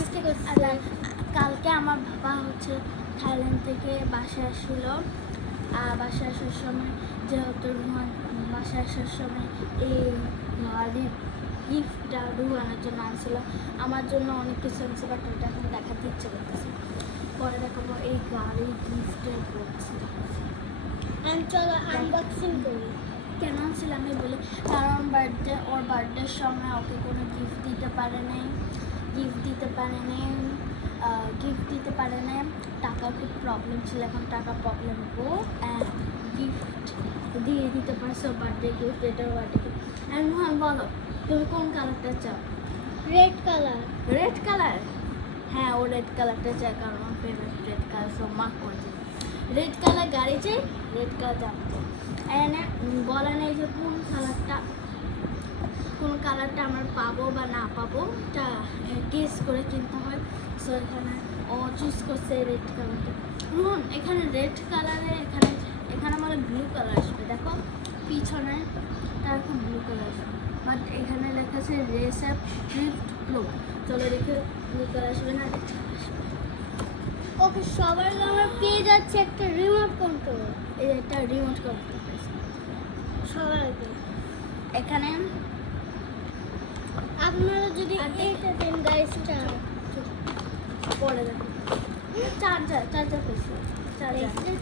আজকে কালকে আমার বাবা হচ্ছে থাইল্যান্ড থেকে বাসায় আসছিল। বাসায় আসার সময় যেহেতু রুহান বাসায় আসার সময় এই গাড়ির গিফটটা রুহানের জন্য আনছিল। আমার জন্য অনেক কিছু আনছে, বাট ওটা এখন দেখাতে ইচ্ছে করতেছে, পরে দেখাবো। এই গাড়ির গিফটের বক্সটা চলো আনবক্সিং করি। কেন আনছিল আমি বলি, কারণ ওর বার্থডের সময় ওকে কোনো গিফট দিতে পারে নাই, টাকার খুব প্রবলেম ছিল, এখন টাকা প্রবলেম ও গিফট দিয়ে দিতে পারছো, বার্থডে গিফট, এটার বার্থডে গিফট। আর মোহন বলো তুমি কোন কালারটা চাও? Red colour. Red colour? হ্যাঁ, ও রেড কালারটা চায়, কারণ আমার ফেভারিট রেড কালার, সো মা করছে রেড কালার গাড়ি চাই, রেড কালার যাবো। এনে বলা নেই যে কোন কালারটা আমরা পাবো বা না পাবো, এটা গেস করে কিনতে হয়। সো এখানে ও চুজ করছে রেড কালারটা। এখানে রেড কালারে এখানে মানে ব্লু কালার আসবে, দেখো পিছনে তার খুব ব্লু কালার আসবে, বাট এখানে লেখা আছে রেসার ড্রিফট ব্লু। চলো দেখে ব্লু কালার আসবে না রেড কালার আসবে। ওকে, সবার আমরা পেয়ে যাচ্ছে একটা রিমোট কন্ট্রোল। এই একটা রিমোট কন্ট্রোল সবার এখানে। আপনারা যদি এইটা দেন গাইসটা পরে দেখো চার্জার পেয়েছি,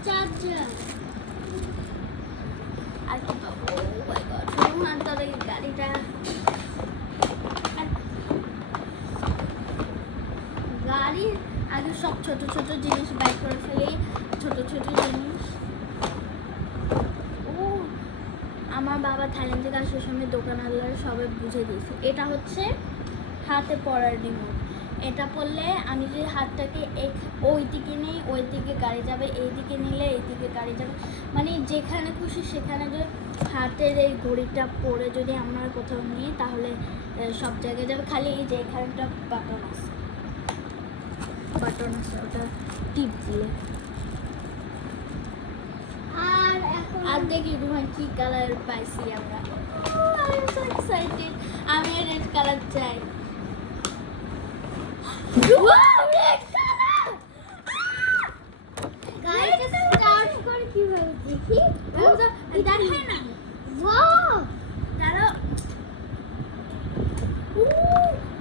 চার্জার আর কি পাবো? রুহান তোর এই গাড়িটা গাড়ির আগে সব ছোট ছোট জিনিস বাই করে ফেলি, ছোট ছোট জিনিস। ও আমার বাবা থাইল্যান্ড থেকে আসার সময় দোকানওয়ালারা সবাই বুঝে দিয়েছে, এটা হচ্ছে হাতে পড়ার রিমোট। এটা পড়লে আমি যদি হাতটাকে ওই দিকে নিই ওই দিকে গাড়ি যাবে, এই দিকে নিলে এই দিকে গাড়ি যাবে, মানে যেখানে খুশি সেখানে যদি হাতের এই ঘড়িটা পরে যদি আমরা কোথাও নিই তাহলে সব জায়গায় যাবে। খালি এই যে এখানে একটা বাটন আছে, ওটা টিপ দিলে। আর দেখি রুহান কি কালার পাইছি আমরা। আমি রেড কালার চাই। Red colour! গাড়িটা স্টার্ট করে কিভাবে দেখি? দেখায় না। ওয়াও! দাঁড়াও।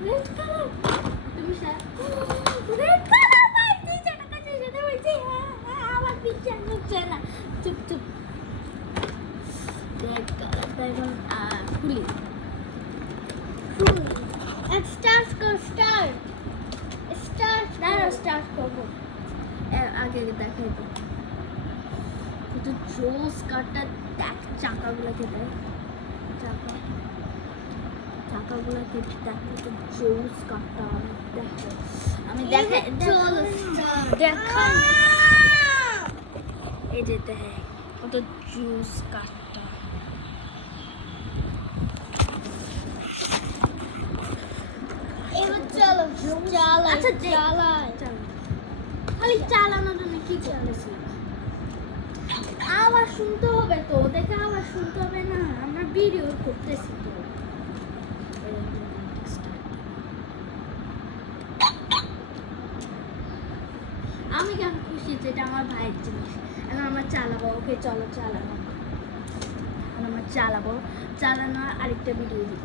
Red colour! তুমি রেড কালার পাইছি, যেটা কাছে সেটা হয়েছে। আমার পিছন হচ্ছে না। চুপ। রেড কালার এখন খুলি। স্টার্ট দাঁড়াও, স্টার্ট করবো, আগে দেখাইবো কত জোস কারটা। দেখ চাকাগুলোকে দেখ, চাকাগুলোকে দেখ কত জোস কারটা। আমি দেখাই এই যে দেখ কত জোস কারটা। এবার চলো চালাই। আচ্ছা খালি চালানোর জন্য কি করতেছি? আবার শুনতে হবে তো, দেখে আবার শুনতে হবে না, আমরা ভিডিও করতেছি তো। আমি কেন খুশি, যেটা আমার ভাইয়ের জিনিস। এখন আমরা চালাবো, ওকে চলো চালাবো। এখন আমরা চালানোর আরেকটা ভিডিও দিব।